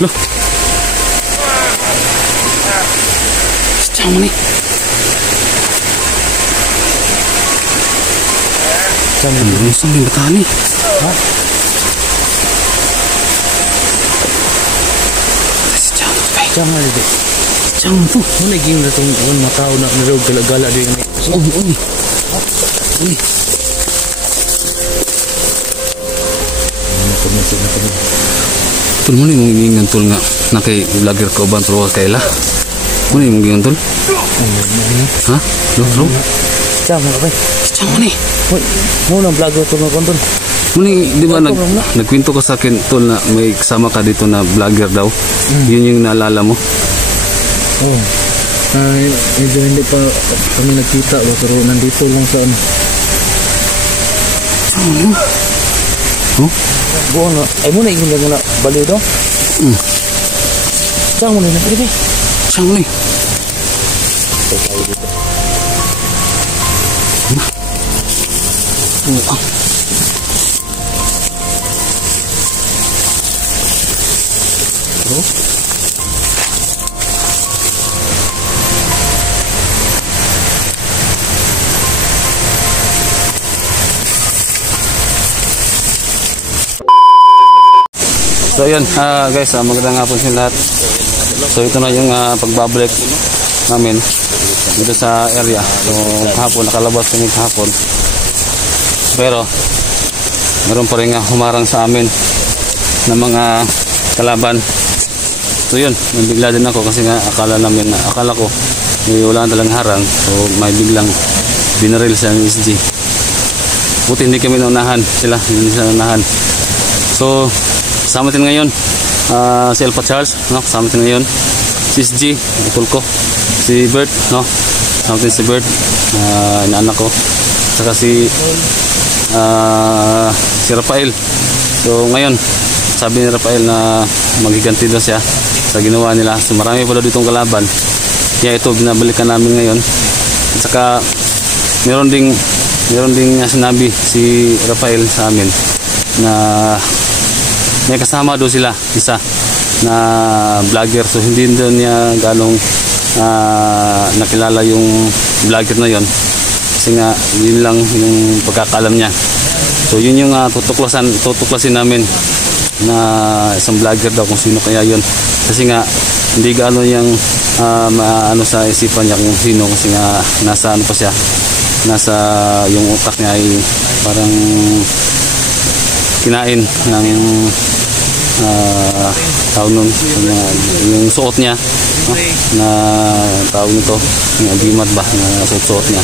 Loh. Sejam nih. Sejam ini bertani. Hah? Sejam lagi deh. Sejam tuh. Mana gini datang orang matau nak nerau galak-galak dia ni. Oh. Ini. Tul mo ni mong ingan tul nga nakay vlogger ko ban tro kay la. Mo ni mong ingan tul? Ha? Lo. Sejam mo ba? Sejam ni. Hoy, mo nang vlogger to nga konton. Mo ni di ba nagkwento ko sa akin tul na may kasama ka dito na vlogger daw. Yun yung naalala mo? Oh. Medyo hindi pa kami nagkita pero nandito lang sa ano. Oh? Buong na. Ay muna yung muna baliw daw. Saan mo na pwede? Saan mo na So yun guys, magandang hapon sa lahat. So ito na yung pagbabalik namin dito sa area. So kahapon nakalabas kami kahapon. Pero meron pa rin humarang sa amin ng mga kalaban. So yun, nabigla din ako kasi akala ko wala talagang harang. So may biglang binaril siya ng SG. Buti hindi kami naunahan, hindi sila naunahan. So kasama natin ngayon si Alpha Charles, no? Kasama natin ngayon si SG, utol ko, si Bert, no? Kasama natin si Bert, inaanak ko, saka si Rafael. So ngayon sabi ni Rafael na maghiganti daw siya sa ginawa nila. So marami pala ditong kalaban, kaya ito binabalikan namin ngayon. At saka meron ding sinabi si Rafael sa amin na may kasama daw sila isa na vlogger. So hindi daw niya ganong nakilala yung vlogger na yon kasi nga yun lang yung pagkakalam niya. So yun yung tutuklasin namin na isang vlogger daw kung sino kaya yun, kasi nga hindi gaano yung ano sa isipan niya kung sino, kasi nga nasa ano pa siya, nasa yung utak niya ay parang kinain ng tawag nun, yung suot niya, na tawag nito, yung agimat ba na suot niya.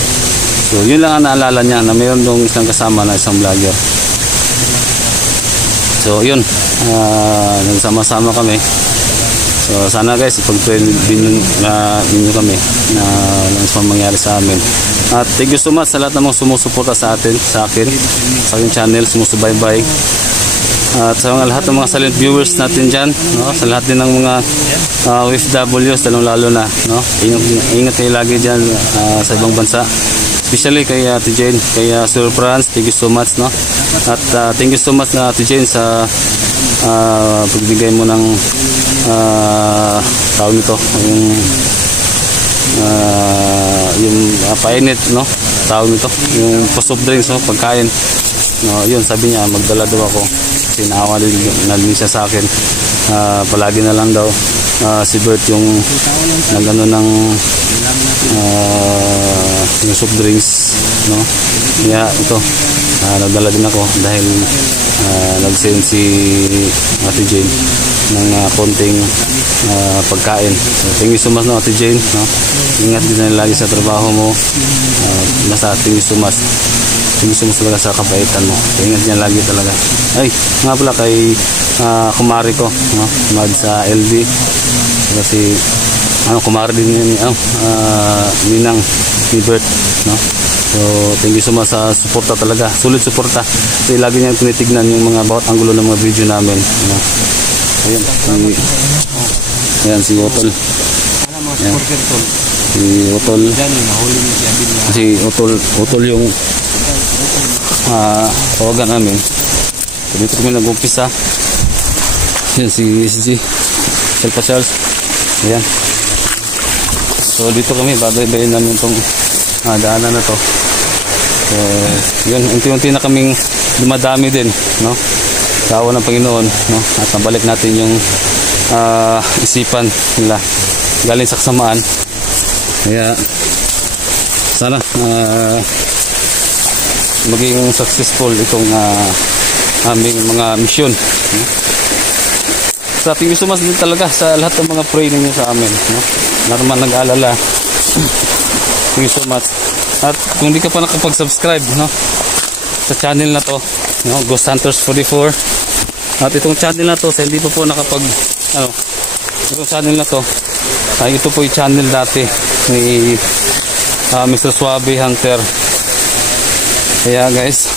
So yun lang ang naalala niya, na mayroon dong isang kasama na isang vlogger. So yun, nagsama-sama kami. So sana guys, ipag-pray ninyo kami na lang sa mangyari sa amin. At thank you so much sa lahat ng mga sumusuporta sa akin, sa aking channel, sumusubaybay. At sa mga lahat ng mga silent viewers natin dyan, no? Sa lahat din ng mga OFWs, lalo na, no? Ingat kayo lagi dyan sa ibang bansa, especially kay Ate Jane, kay Sir Franz. Thank you so much, no? At thank you so much na Ate Jane sa pagbigay mo ng tawag nito, yung painit, no? Tawag nito, yung soft drinks, no? Pagkain, no? Yun, sabi niya magdala daw ako, sinaawa din siya sa akin. Palagi na lang daw si Bert yung nagano ng yung soft drinks, no? Kaya ito, nagdala din ako dahil nag-send si Ate Jane ng konting pagkain. So thank you so much, no, Ate Jane, no? Ingat din na lagi sa trabaho mo. Basta thank you so much. Thank you so much talaga sa kabaitan mo. Ingat niya lagi talaga. Ay, nga pala kay kumari ko, no? Mad sa LD. Kasi kumari din yun, ninang ni Bert, no? So thank you so much sa suporta talaga. Sulit suporta. Kasi lagi niyang tinitignan yung mga bawat anggulo ng mga video namin, no? Ayan si Otol. Ayan. Si Otol. Si Otol yung tawagan namin. So dito kami nag-umpisa. Yan si SG. Selpa Charles. Ayan. So dito kami, babayin namin itong daanan na to. So yun, unti-unti na kaming dumadami din, no? Sa awa ng Panginoon, no? At nabalik natin yung isipan nila galing sa kasamaan. Kaya sana maging successful itong aming mga mission. So thank you so much din talaga sa lahat ng mga pray ninyo sa amin, no? Lahat naman nag-aalala. Thank you so much. At kung di ka pa nakapag-subscribe, no, sa channel na to, no, Ghost Hunters 44. At itong channel na to, sa hindi pa po itong channel na to, ito po yung channel dati ni Mr. Suave Hunter. Kaya guys,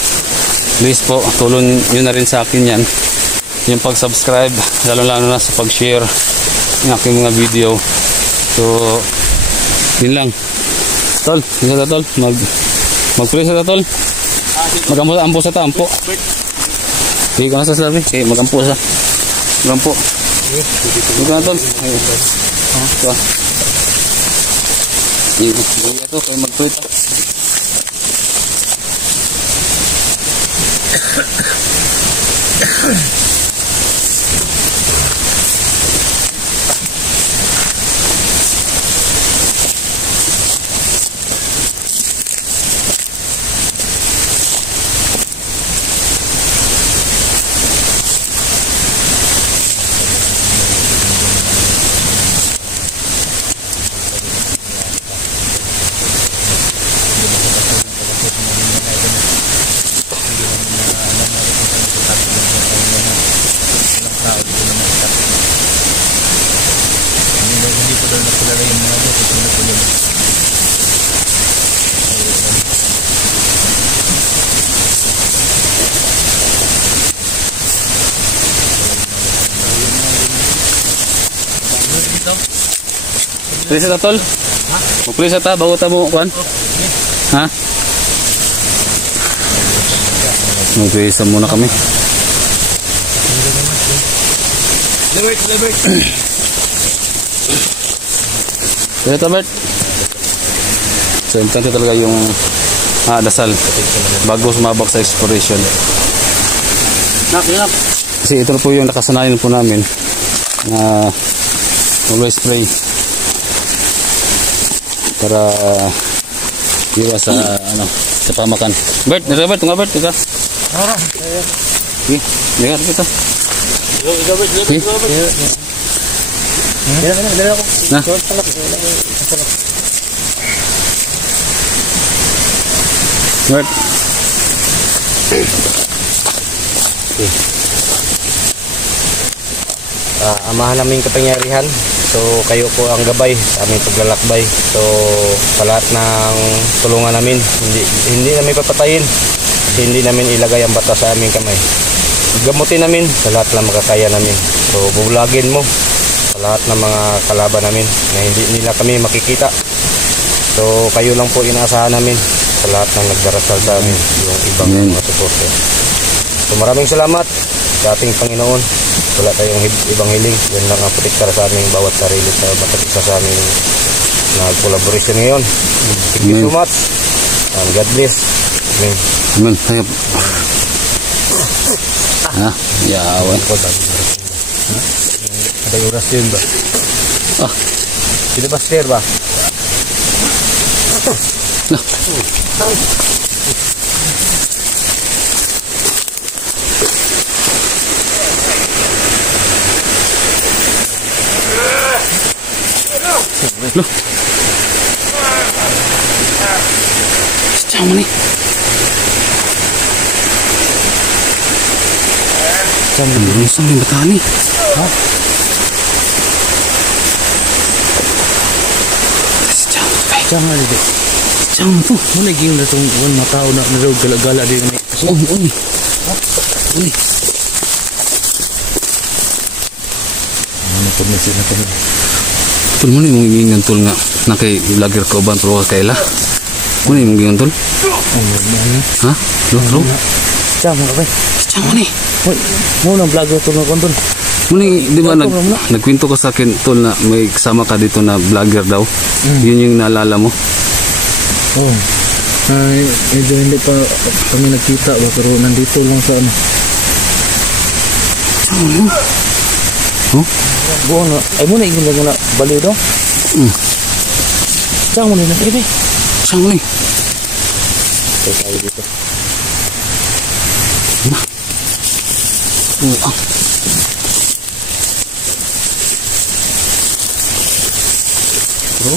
please po, tulong nyo na rin sa akin yan, yung pag-subscribe, lalo na sa pag-share ng aking mga video. So yun lang tol, isa tol, mag-pray sa tol, mag-ampo sa tampo. Hindi ko na sasabi, okay, mag-ampo sa mag-ampo. Hindi ko na tol. Ito, kayo mag-pray ta. Pwede sa tol? Pwede sa ta, bago ta mo kuhan? Ha? Mag-pwede muna kami. Pwede ta, Bert? So, importante talaga yung dasal bago sumabak sa exploration. Kasi ito po yung nakasanayan po namin na always pray para iwas sa sa pamakan. Bert, Bert, nga Bert, ika. Dika kita. Nah. Bert. Amahan namin kapangyarihan. So kayo po ang gabay sa aming paglalakbay. So sa lahat ng tulungan namin, hindi namin papatayin. Hindi namin ilagay ang bata sa aming kamay. Gamutin namin sa lahat ng makakaya namin. So bubulagin mo sa lahat ng mga kalaban namin na hindi nila kami makikita. So kayo lang po inaasahan namin sa lahat ng nagdarasal sa amin, yung ibang mga suporte. So maraming salamat sa ating Panginoon. Wala tayong ibang hiling. Yan lang ang protektar sa aming bawat sarili sa bawat isa sa aming nag-collaboration ngayon. Thank you so much. And God bless. Amen. Amen. Hayap. Yawan. Ada oras yun ba? Sino ba share ba? Loh. Sejauh mana? Sambil bertani. Sejauh mana dia? Sejauh tu. Mana game dah tong wan matao nak naro galak-galak dia ni. Ini. Mana permisi na kami. Tol mo ni mong ingingan tol nga na kay vlogger ko ban pero kaila. Mo ni mong ingingan tol? Ha? Lo. Sejauh mana ba? Sejauh ni. Mo nang vlogger to na kon tol. Muni, di ba nagkwento ka sa akin tol na may kasama ka dito na vlogger daw? Yun yung naalala mo? Oo. Medyo hindi pa kami nagkita ba, pero nandito lang sa ano. Oh? Buwan na. Ay muna, igin lang na baliw daw. Saan mo nila? Ebe. Saan mo ni? Ito tayo dito. Bro?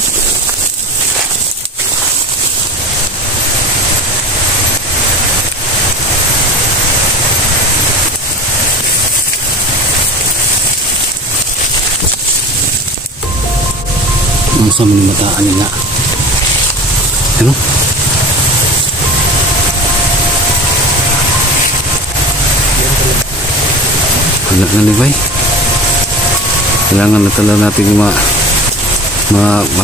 Ang sa manimataan nila. Ano? Wala na libay. Kailangan na talaga natin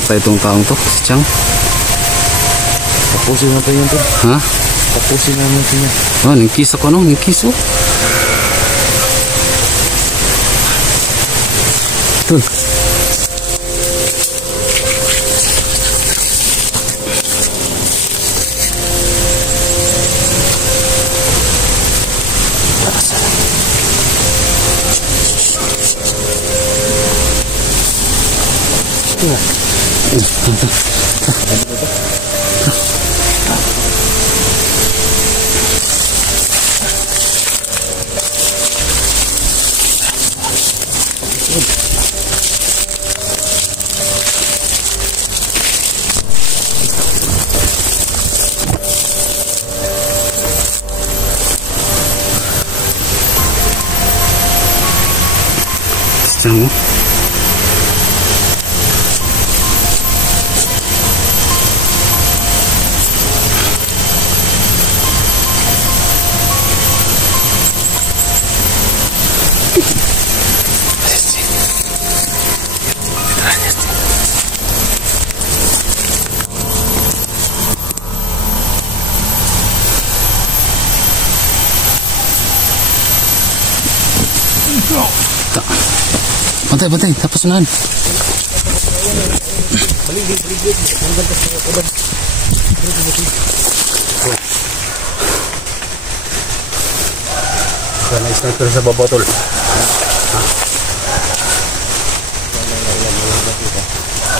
matay itong taong to, si Chang. Tapusin natin yun to. Ha? Tapusin natin yan. Oh, ningkis ako no, ningkis oh. Tol. Chang mo. Bantay, tapos unahan. Sana sniper sa baba tol.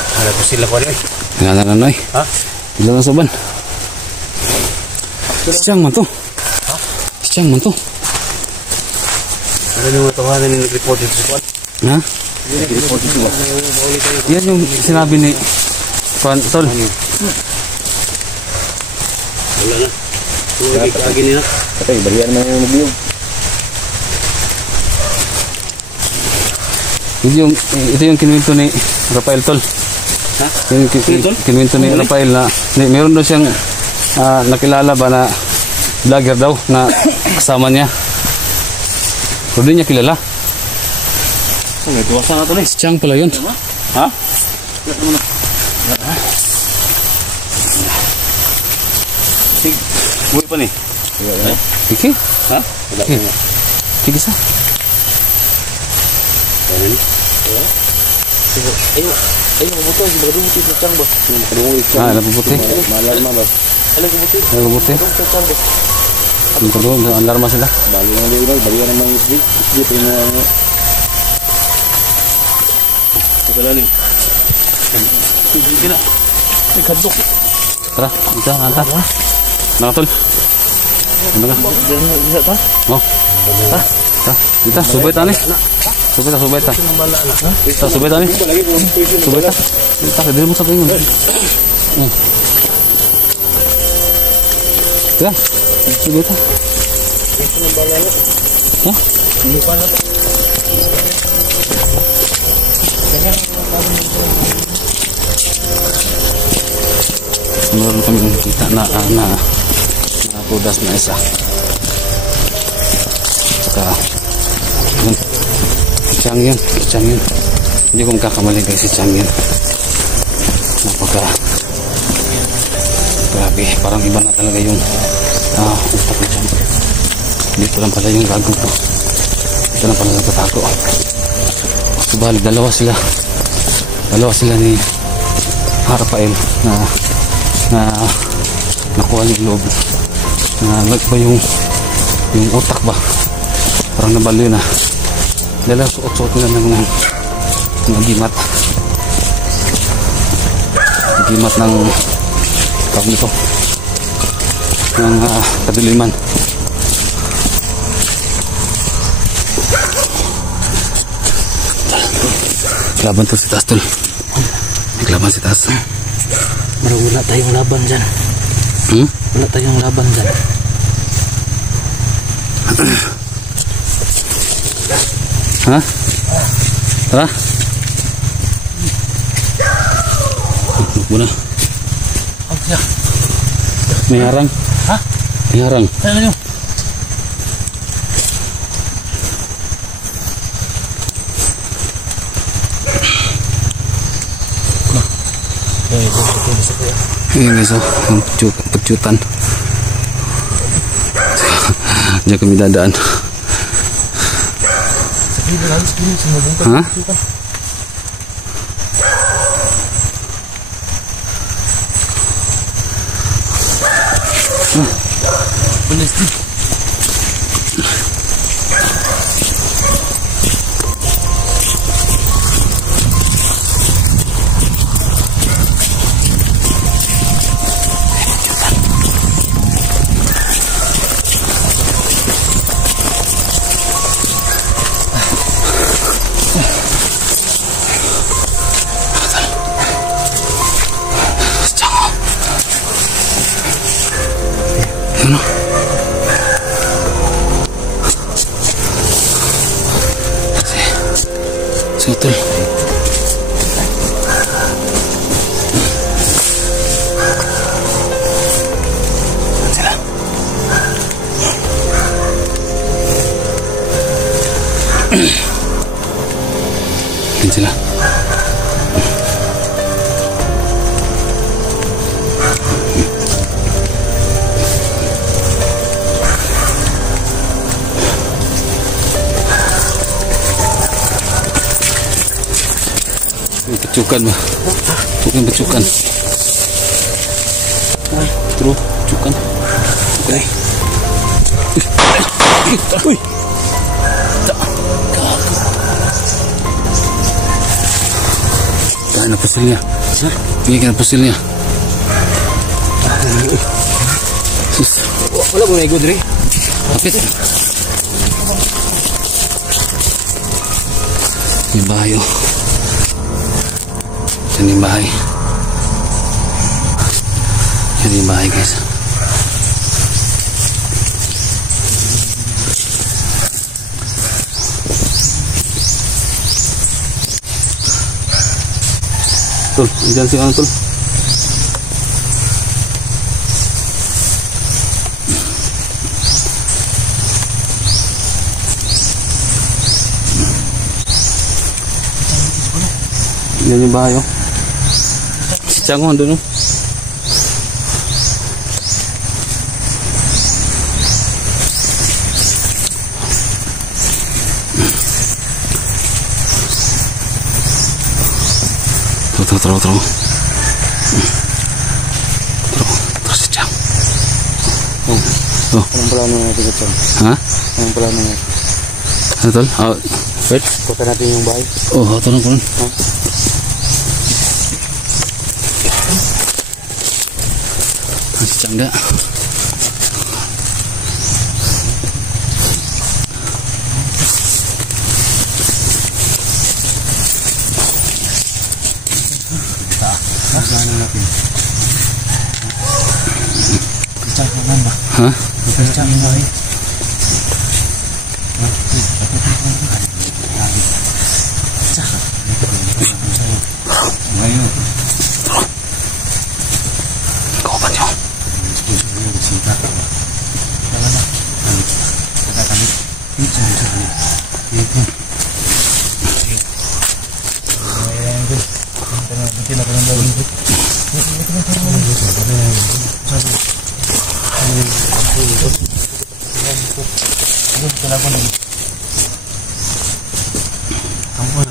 Wala ko sila pa rin. Nga na nanoy. Ha? Ilan ang soban? Siyang man to. Siyang man to. Ano yung matawanan yung nag-report dito sa kwan? Ha? Yan yung sinabi ni Pan Tol. Wala na. Lagi nila. Patay, balian na yung magbiyog. Ito yung kinuwento ni Rafael Tol. Ha? Yung kinuwento ni Rafael na meron daw siyang nakilala ba na vlogger daw na kasama niya. Pero di niya kilala. May tuwasa na ito na. Si Chang pala yun. Ha? Buhay pa ni? Kiki? Ha? Wala Kiki? pa. Kiki sa? Ayun, mabuto. Mabuto sa Chang ba? Napuputi. Malarma ba? Napuputi. Ang kadong, alarma sila. Bali lang din ba? Balian naman yung isdi. Isdi pa yung Pagkalanin. Sige na. may kadok. Tara, isa, nanta. Nakatol. Ano ka? Bisa ta? Oh. Ta. Kita, subay ta ni. Subay ta. Ta, subay ta ni. Subay ta. Ta, dili mo sa pingon. Ya. Subay ta. Ya. Meron kami nakita na pudas na isa. Saka Chang yun. Hindi ko makakamali guys, si Chang yun. Grabe, parang iba na talaga yung utak ni Chang. Dito lang pala yung gago ko. Dito lang pala nagtatago. Subalit dalawa sila ni Rafael na nakuha niya yung loob na ba yung utak ba parang nabali na dala suot nila ng agimat ng tawag nito ng kadiliman. Laban to si Tas tol. Naglaban si Tas. Marang wala tayong laban dyan. Wala tayong laban dyan. Ha? Tara. Muna. May harang. Ha? May harang. Ano yun? Ayan guys, pagjutan. Diyan kami dadaan. Ha? Ano? Sige, tol. Sila. Yan sila. Pecukan ba? Bukan pecukan. Terus pecukan. Okay. Uy. Tahan na pusilnya. Tingnan na pusilnya. Sus. Wala mo may good rin. Kapit. Yung bahay oh. Yan yung bahay. Yan yung bahay guys. Tol, dyan si ano tol? Yan yung bahay oh. Si Chango andun oh. Terus si Chang. Oh. Anong plano natin ito? Ha? Anong plano natin? Ano tol? Oh, wait. Punta natin yung bahay. Oh, ito lang po. Si Chang da. Ha? Kauban nyo. Kamu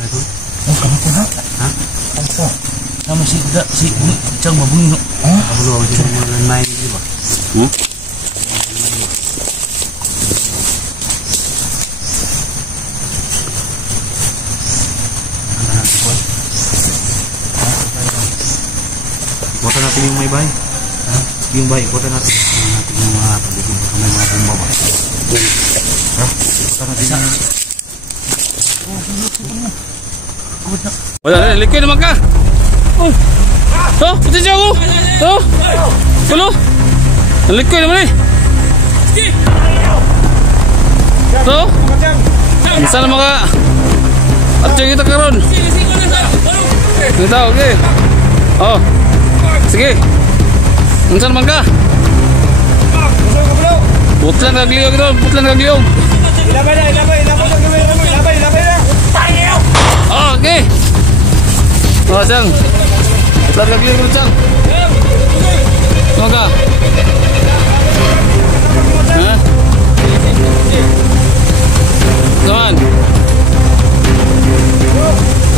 Sama si Cang mabungi no. Kabuluan dito mga main di ba? Ikutan natin yung may bahay. Yung bahay, ikutan natin. Ikutan natin yung mga pagiging baka may mga bomba ba. Ikutan natin yung... Wala na, liquid naman ka. Pati siya ako. Kulo. Liquid naman eh. Bisa na mga atyo kita karon. Kita okay. Oh. Sige. Unsa naman ka? Putlan kagliog ito, putlan kagliog. Ilabay na. Oh, okay. Oh, Cang. Putlan kagliog ito, Cang. Maka. Hah? Tuan.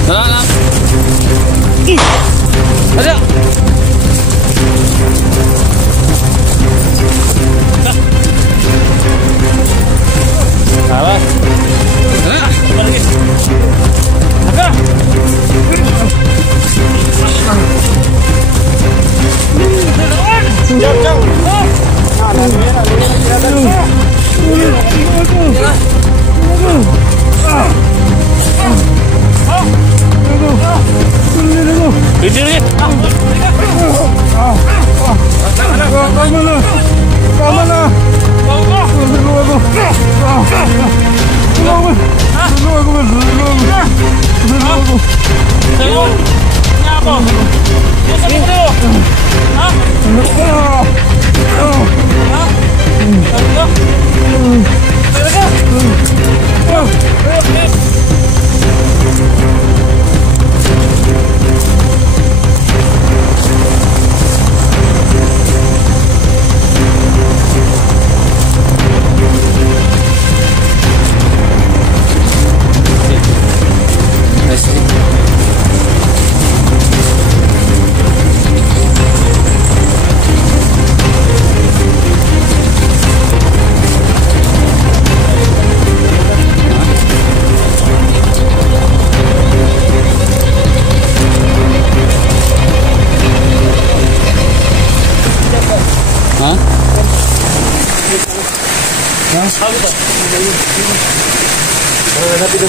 Sana. Ada. Apa?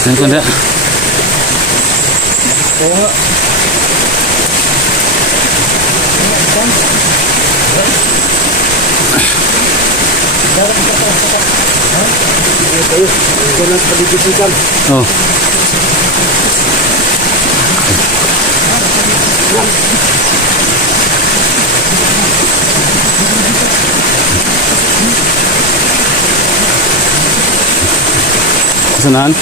Saan ko na? Oh. Saan?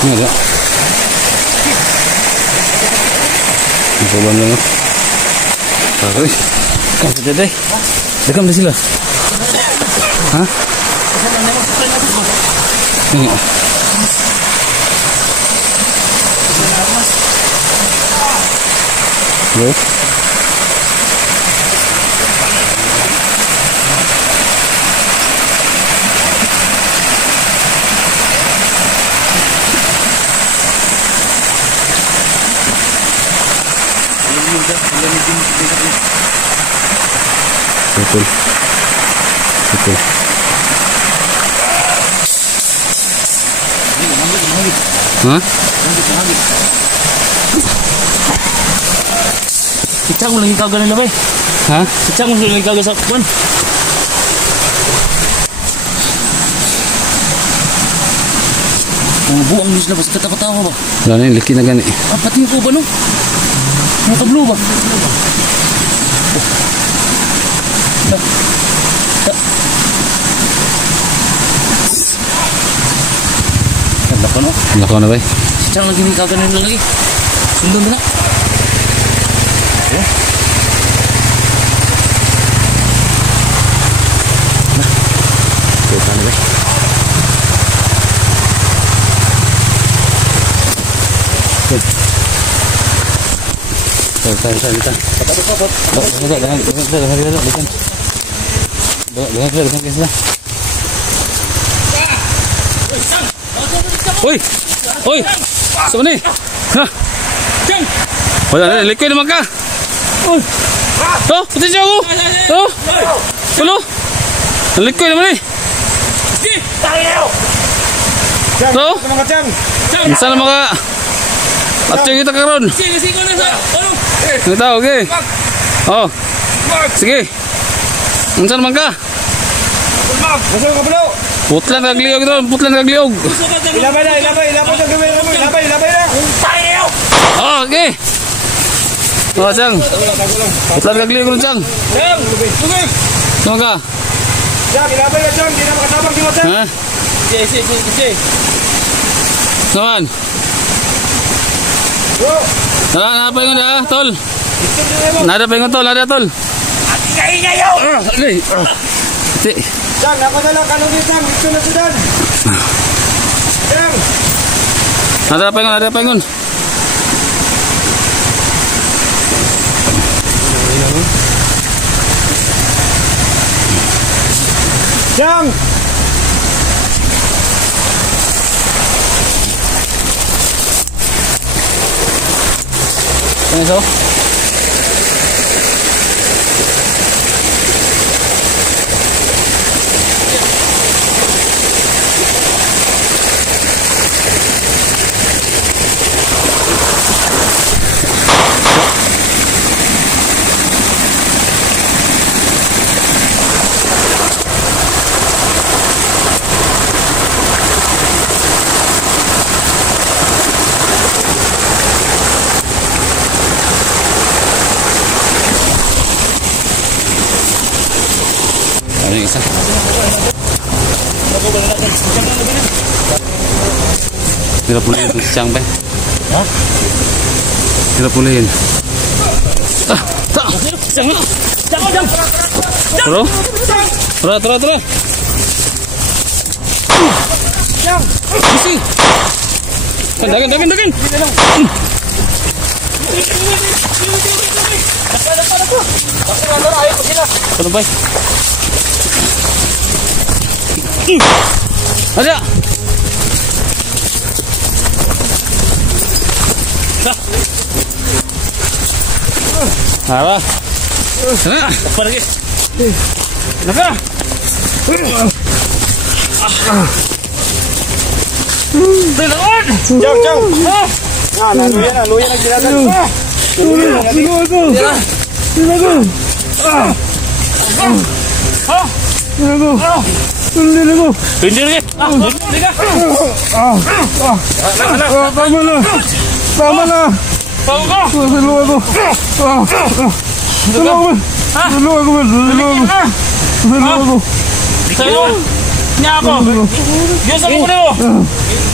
Ini ada. Coba lang. Aray. Kasi dede. Dekam di sila. Hah? Ini. Loh. Betul. Betul. Hah? Cang lagi kagak na ba? Hah? Cang lagi kagak sa kuan. Buang di sila basta tawa-tawa ba? Wala na yung liki na gani. Pati ko ba no? Nakablo ba? Lako na ba? Saan lagi ni kaganin lagi? Sundon na. Kita na ba? Kita. Oi, sama ni. Ha? Wala, liquid naman ka. Oh, pati siya ako. Oh, kulo. Liquid naman eh. So, sana mga atyo kita karon. Sige tao, okay. Oh, sige. Unsan man ka? Putlan kagliog ito, putlan kagliog. Ilabay na. Oh, okay. Oh, Chang. Putlan kagliog ito, Chang. Sama ka? Ilabay na, Chang. Hindi na makasabang di mo, Chang. Ha? Si. Naman. Nada pa yung tol. Nada pa yung tol, tol. Ingay yun! Ati. Chang, napadala ka nung Chang. Dito na si Dan. Chang! Nada pa yung Chang! Ano ito? Ano yung isa? Tira pulihin itong si Chang, ba? Ha? Tira pulihin. Chang! Bro? Tara. Isi! Dagan! Ano ba? Ada! Apa? Sana! Apa lagi? Naka! Tinaon! Chang! Naluyan ang ginagan. Hindi lagi! Tama na! Tulungan ko! Sa'yo? Niya ako! Diyos ako na mo!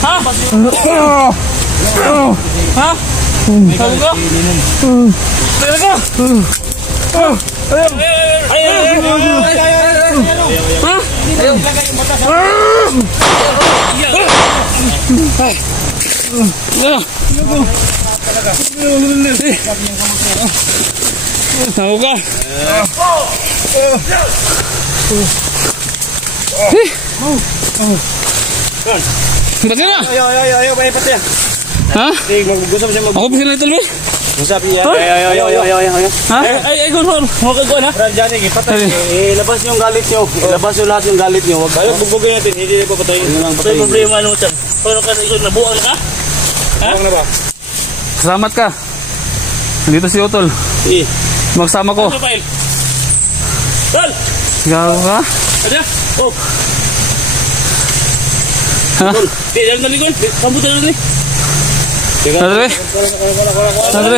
Ha? Ha? Sabi ko? Talaga? Tahu ka? Ba't ka na? Ayaw, may pati yan. Ha? Mag-gusap siya Ako bisa na ito, Luis? Gusap yan. Ayaw. Ha? Ay, gano'n. Makagawa na? Diyan, ipatay. Ilabas niyo yung galit niyo. Ilabas niyo lahat yung galit niyo. Ayaw, bugbugin natin. Hindi na papatayin. Ito yung problema ano mo dyan. Paano ka nabuang ka? Ha? Buwang na ba? Salamat ka. Nandito si Utol. Magsama ko. Ano, Pail? Tol! Sigaw ka? Ada? Oh. Ha? Di, dalam na likod. Kamu dalam ni. Sadre? Sadre?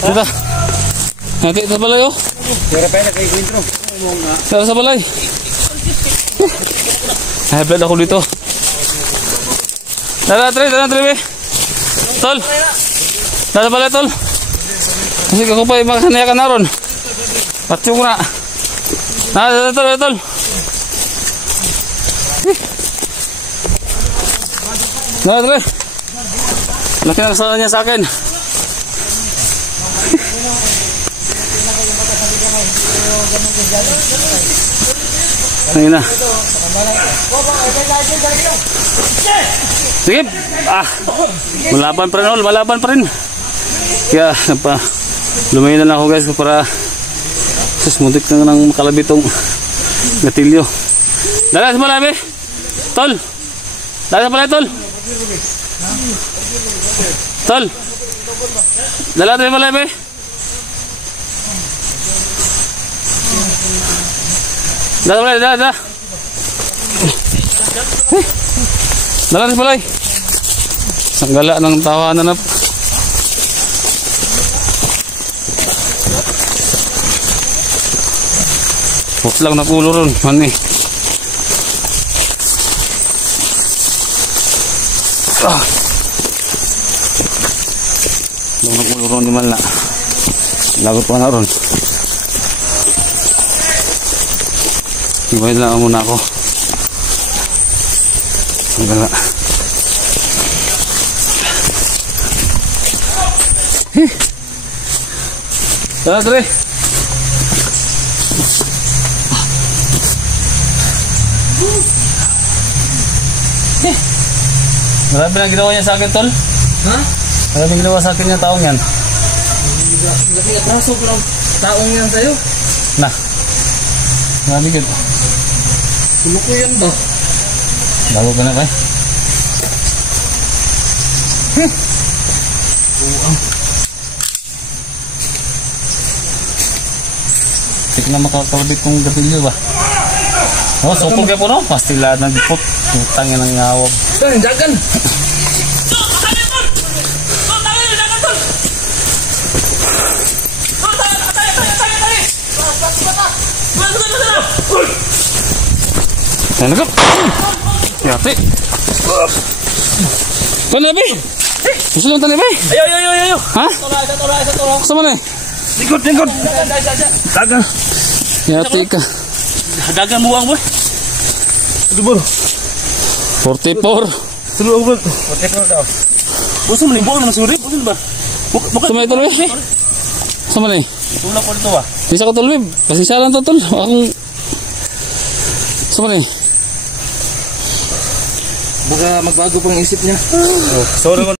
Dito. Nanti sa balay oh. Pero pa na kay intro. Tara sa balay. Ay, blood ako dito. Tara, be. Tol. Tara sa balay, tol. Kasi ako pa makasanayakan na ron. Patyo ko na. Tol. Tara. Laki ng kasalanan niya sa akin. Ayun na. Sige. Malaban pa rin. Kaya lumayo na lang ako guys para muntik na nang makalabit tong gatilyo. Dala sa balay, tol. Dala sa balay, tol. Tol. Dala sa balay, be. Dala. Dala sa balay. Sanggala ng tawanan na. Huwag lang nakulo ron. Mani. Lang nakulo ron di man na. Lagot pa na ron. Ibahin lang muna ako. Sanggala. Tara, Dre. Marami lang ginawa niya sa akin, tol. Ha? Marami ginawa sa akin yung taong yan. Nakatraso ko lang taong yan sa'yo. Nah. Marami gid. Sulo ko yan ba? Bago ka na kay. Tik na makakalabit kong gatilyo ba? Oh, supog ya po no? Pastila nagput. Utang yan ang ngawag. Saan, jagan! Nagap! Yati! Tani ba? Gusto lang tani ba? Ayo. Ha? Tolong. Gusto mo na eh? Lingkod. Dagan. Yati ka. Dagan buang boy. Dubur. 44. Sulu bro. 44 daw. Boso menimbol naman suri, boso ba? Bukan. Sama ito eh. Sama na eh. Tulak ko dito ah. Bisa ko tol, pasensya lang to tol. Akong... Sama na eh. Baka magbago pang isip niya. Sorry.